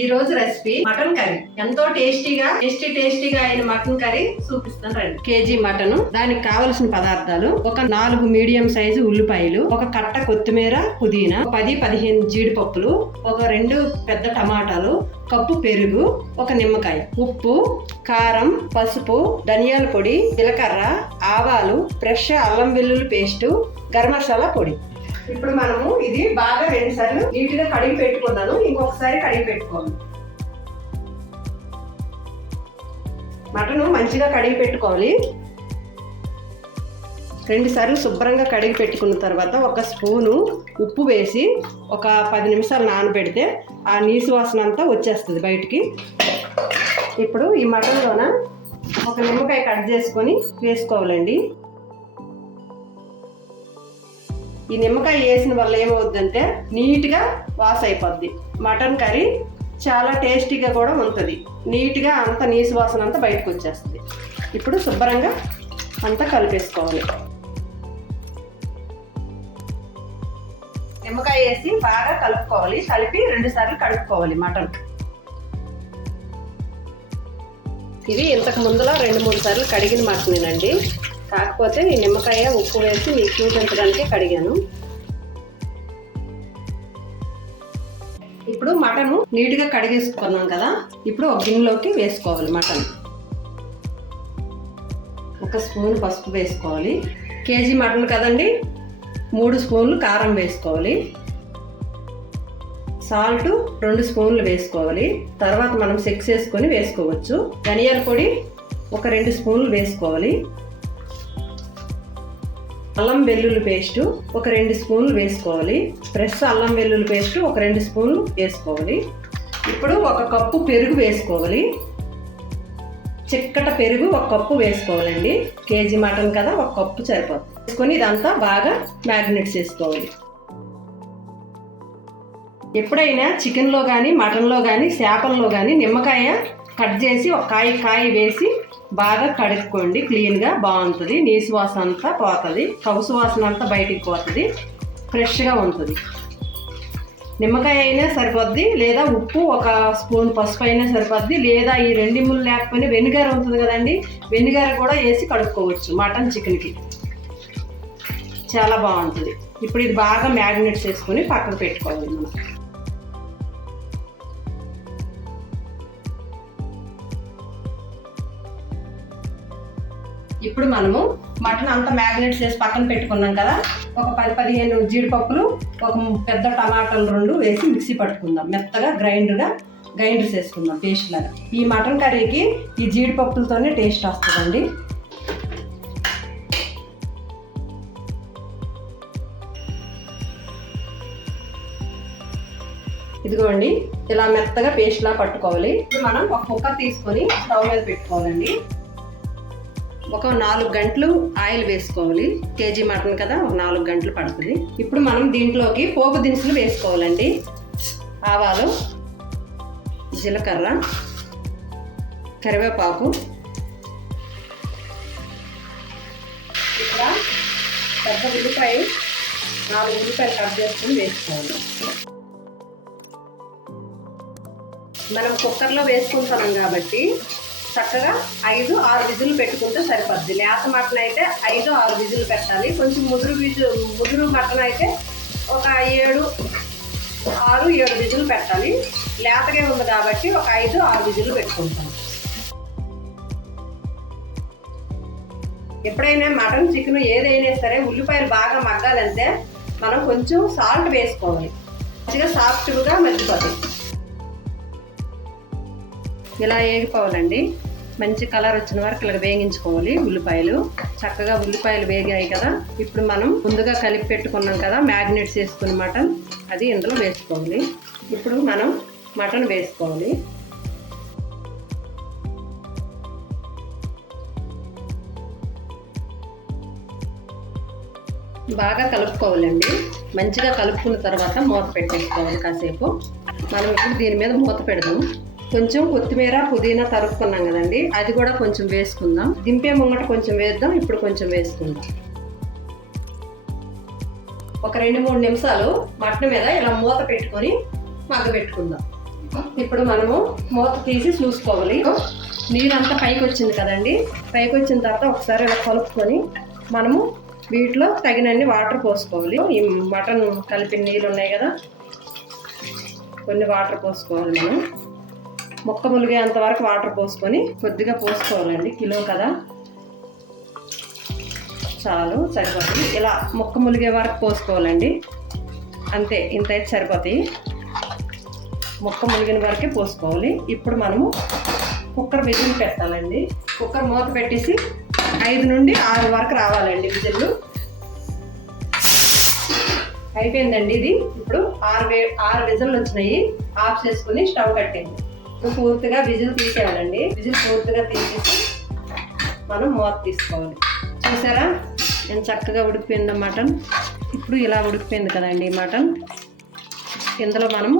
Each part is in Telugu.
ఈ రోజు రెసిపీ మటన్ కర్రీ. ఎంతో టేస్టీగా అయిన మటన్ కర్రీ చూపిస్తాను రండి. కేజీ మటన్, దానికి కావలసిన పదార్థాలు: ఒక 4 మీడియం సైజు ఉల్లిపాయలు, ఒక కట్ట కొత్తిమీర, పుదీనా, 10-15 జీడిపప్పులు, ఒక 2 పెద్ద టమాటాలు, కప్పు పెరుగు, ఒక నిమ్మకాయ, ఉప్పు, కారం, పసుపు, ధనియాల పొడి, జీలకర్ర, ఆవాలు, ఫ్రెష్ అల్లం వెల్లుల్లి పేస్టు, గరం మసాలా పొడి. ఇప్పుడు మనము ఇది బాగా 2 సార్లు నీట్ గా కడిగి పెట్టుకున్నాను. ఇంకొకసారి కడిగి పెట్టుకోవాలి. మటన్ మంచిగా కడిగి పెట్టుకోవాలి. 2 సార్లు శుభ్రంగా కడిగి పెట్టుకున్న తర్వాత ఒక స్పూను ఉప్పు వేసి ఒక 10 నిమిషాలు నానబెడితే ఆ నీసు వాసన అంతా వచ్చేస్తుంది బయటికి. ఇప్పుడు ఈ మటన్లోన ఒక నిమ్మకాయ కట్ చేసుకొని వేసుకోవాలండి. ఈ నిమ్మకాయ వేసిన వల్ల ఏమవుద్దంటే నీట్గా వాష్ అయిపోద్ది. మటన్ కర్రీ చాలా టేస్టీగా కూడా ఉంటుంది. నీట్గా అంత నీసు వాసన అంతా బయటకు వచ్చేస్తుంది. ఇప్పుడు శుభ్రంగా అంతా కలిపేసుకోవాలి. నిమ్మకాయ వేసి బాగా కలుపుకోవాలి. కలిపి 2 సార్లు కడుక్కోవాలి మటన్. ఇది ఇంతకు ముందులా 2-3 సార్లు కడిగిన మటనేనండి. కాకపోతే ఈ నిమ్మకాయ ఉప్పు వేసి మీకు చూపించడానికి కడిగాను. ఇప్పుడు మటన్ నీట్గా కడిగేసుకున్నాం కదా, ఇప్పుడు ఒక గిన్నెలోకి వేసుకోవాలి మటన్. ఒక స్పూన్ పసుపు వేసుకోవాలి. కేజీ మటన్ కదండి, 3 స్పూన్లు కారం వేసుకోవాలి. సాల్ట్ 2 స్పూన్లు వేసుకోవాలి. తర్వాత మనం చెక్ చేసుకొని వేసుకోవచ్చు. ధనియాల పొడి ఒక 2 స్పూన్లు వేసుకోవాలి. అల్లం వెల్లుల్లి పేస్ట్ ఒక 2 స్పూన్లు వేసుకోవాలి. ఫ్రెష్ అల్లం వెల్లుల్లి పేస్ట్ ఒక 2 స్పూన్లు వేసుకోవాలి. ఇప్పుడు ఒక కప్పు పెరుగు వేసుకోవాలి. చిక్కట పెరుగు ఒక కప్పు వేసుకోవాలండి. కేజీ మటన్ కదా, ఒక కప్పు సరిపోతుంది. వేసుకొని ఇదంతా బాగా మ్యారినేట్ చేసుకోవాలి. ఎప్పుడైనా చికెన్లో కానీ, మటన్లో కానీ, చేపల్లో కానీ నిమ్మకాయ కట్ చేసి ఒక కాయ వేసి బాగా కడుక్కోండి. క్లీన్గా బాగుంటుంది. నీసు వాసన అంతా పోతుంది, కౌసు వాసన అంతా బయటికి పోతుంది, ఫ్రెష్గా ఉంటుంది. నిమ్మకాయ అయినా సరిపోద్ది, లేదా ఉప్పు ఒక స్పూన్ పసుపు అయినా సరిపోద్ది, లేదా ఈ 2 ముళ్ళు లేకపోయినా వెనిగర్ ఉంటుంది కదండి, వెనిగర్ కూడా వేసి కడుక్కోవచ్చు. మటన్ చికెన్కి చాలా బాగుంటుంది. ఇప్పుడు ఇది బాగా మ్యారినేట్ చేసుకొని పక్కన పెట్టుకోవాలి మనం. ఇప్పుడు మనము మటన్ అంతా మ్యారినేట్ చేసి పక్కన పెట్టుకున్నాం కదా, ఒక 10-15 జీడిపప్పులు, ఒక పెద్ద టమాటాలు 2 వేసి మిక్సీ పట్టుకుందాం. మెత్తగా గ్రైండర్ చేసుకుందాం పేస్ట్ లాగా. ఈ మటన్ కర్రీకి ఈ జీడిపప్పులతోనే టేస్ట్ వస్తుందండి. ఇదిగోండి, ఇలా మెత్తగా పేస్ట్ లా పట్టుకోవాలి. ఇప్పుడు మనం ఒక కుక్కర్ తీసుకొని స్టవ్ మీద పెట్టుకోవాలండి. ఒక 4 గంటలు ఆయిల్ వేసుకోవాలి. కేజీ మటన్ కదా, ఒక 4 గంటలు పడుతుంది. ఇప్పుడు మనం దీంట్లోకి పోపు దినుసులు వేసుకోవాలండి. ఆవాలు, జీలకర్ర, కరివేపాకు, ఇక్కడ పెద్ద ఉల్లిపాయ 4 ఉల్లిపాయలు కట్ చేసుకొని వేసుకోవాలి. మనం కుక్కర్లో వేసుకుంటున్నాం కాబట్టి చక్కగా 5-6 విజులు పెట్టుకుంటే సరిపోద్ది. లేత మటన్ అయితే 5-6 విజులు పెట్టాలి. కొంచెం ముదురు మటన్ అయితే ఒక 6-7 విజులు పెట్టాలి. లేతగా ఉంది కాబట్టి ఒక 5-6 విజులు పెట్టుకుంటాం. ఎప్పుడైనా మటన్, చికెన్ ఏదైనా సరే ఉల్లిపాయలు బాగా మగ్గాలంటే మనం కొంచెం సాల్ట్ వేసుకోవాలి. మంచిగా సాఫ్ట్గా మగ్గిపోతాయి. ఇలా వేగిపోవాలండి. మంచి కలర్ వచ్చిన వరకు ఇలా వేగించుకోవాలి. ఉల్లిపాయలు చక్కగా వేగాయి కదా, ఇప్పుడు మనం ముందుగా కలిపి పెట్టుకున్నాం కదా మ్యారినేట్ చేసుకున్న మటన్, అది ఇందులో వేసుకోవాలి. ఇప్పుడు మనం మటన్ వేసుకోవాలి. బాగా కలుపుకోవాలండి. మంచిగా కలుపుకున్న తర్వాత మూత పెట్టేసుకోవాలి కాసేపు. మనం ఇప్పుడు దీని మీద మూత పెడదాం. కొంచెం కొత్తిమీర, పుదీనా తరుక్కున్నాం కదండి, అది కూడా కొంచెం వేసుకుందాం. దింపే ముంగట కొంచెం వేద్దాం. ఇప్పుడు కొంచెం వేసుకుందాం. ఒక 2-3 నిమిషాలు మటన్ మీద ఇలా మూత పెట్టుకొని మగ్గబెట్టుకుందాం. ఇప్పుడు మనము మూత తీసి చూసుకోవాలి. నీరంతా పైకి వచ్చింది కదండి. పైకి వచ్చిన తర్వాత ఒకసారి ఇలా కలుపుకొని మనము వీటిలో తగినన్ని వాటర్ పోసుకోవాలి. ఈ మటన్ కలిపిన నీళ్ళు ఉన్నాయి కదా, కొన్ని వాటర్ పోసుకోవాలి. మనం ముక్క ములిగేంత వరకు వాటర్ పోసుకొని కొద్దిగా పోసుకోవాలండి. కిలో కదా, చాలు, సరిపోతుంది. ఇలా ముక్క ములిగే వరకు పోసుకోవాలండి. అంతే, ఇంత అయితే సరిపోతాయి. ముక్క ములిగిన వరకే పోసుకోవాలి. ఇప్పుడు మనము కుక్కర్ విజిల్ పెట్టాలండి. కుక్కర్ మూత పెట్టేసి 5 నుండి 6 వరకు రావాలండి విజిల్లు. అయిపోయిందండి ఇది. ఇప్పుడు 6 విజిల్లు వచ్చినాయి. ఆఫ్ చేసుకుని స్టవ్ కట్టింది. పూర్తిగా విజిల్ తీసేయాలండి. విజిల్ పూర్తిగా తీసేసి మనం మూత తీసుకోవాలి. చూసారా ఎంత చక్కగా ఉడికిపోయిందో మటన్. ఇప్పుడు ఇలా ఉడికిపోయింది కదండి మటన్. ఇందులో మనము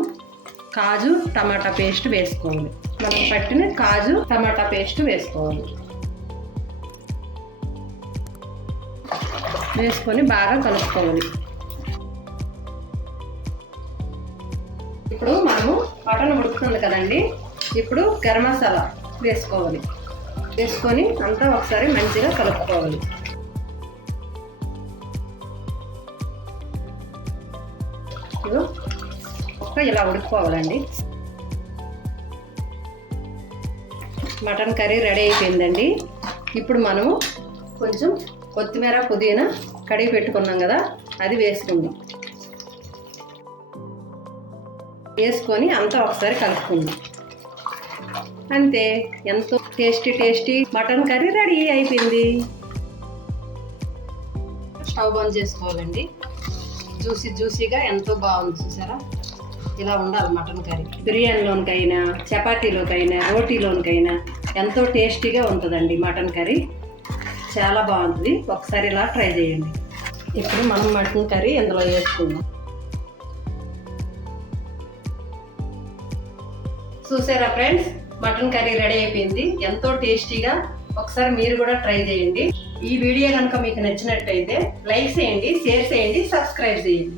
కాజు టమాటా పేస్ట్ వేసుకోవాలి. మనం పట్టిన కాజు టమాటా పేస్ట్ వేసుకోవాలి. వేసుకొని బాగా కలుపుకోవాలి. ఇప్పుడు మనము మటన్ ఉడుకుతుంది కదండి. ఇప్పుడు గరం మసాలా వేసుకోవాలి. వేసుకొని అంతా ఒకసారి మంచిగా కలుపుకోవాలి. ఇలా ఉడుకుకోవాలండి. మటన్ కర్రీ రెడీ అయిపోయిందండి. ఇప్పుడు మనము కొంచెం కొత్తిమీర పుదీనా కడిగి పెట్టుకున్నాం కదా, అది వేసుకుందాం. వేసుకొని అంతా ఒకసారి కలుపుకుందాం. అంతే, ఎంతో టేస్టీ మటన్ కర్రీ రెడీ అయిపోయింది. స్టవ్ బంద్ చేసుకోవాలండి. జ్యూసీగా ఎంతో బాగుంది. చూసారా, ఇలా ఉండాలి మటన్ కర్రీ. బిర్యానీలోనికైనా, చపాతీలోకైనా, రోటీలోనికైనా ఎంతో టేస్టీగా ఉంటుందండి మటన్ కర్రీ. చాలా బాగుంటుంది. ఒకసారి ఇలా ట్రై చేయండి. ఇప్పుడు మనం మటన్ కర్రీ ఇందులో వేసుకుందాం. చూసారా ఫ్రెండ్స్, మటన్ కర్రీ రెడీ అయిపోయింది. ఎంతో టేస్టీగా. ఒకసారి మీరు కూడా ట్రై చేయండి. ఈ వీడియో కనుక మీకు నచ్చినట్టయితే లైక్ చేయండి, షేర్ చేయండి, సబ్స్క్రైబ్ చేయండి.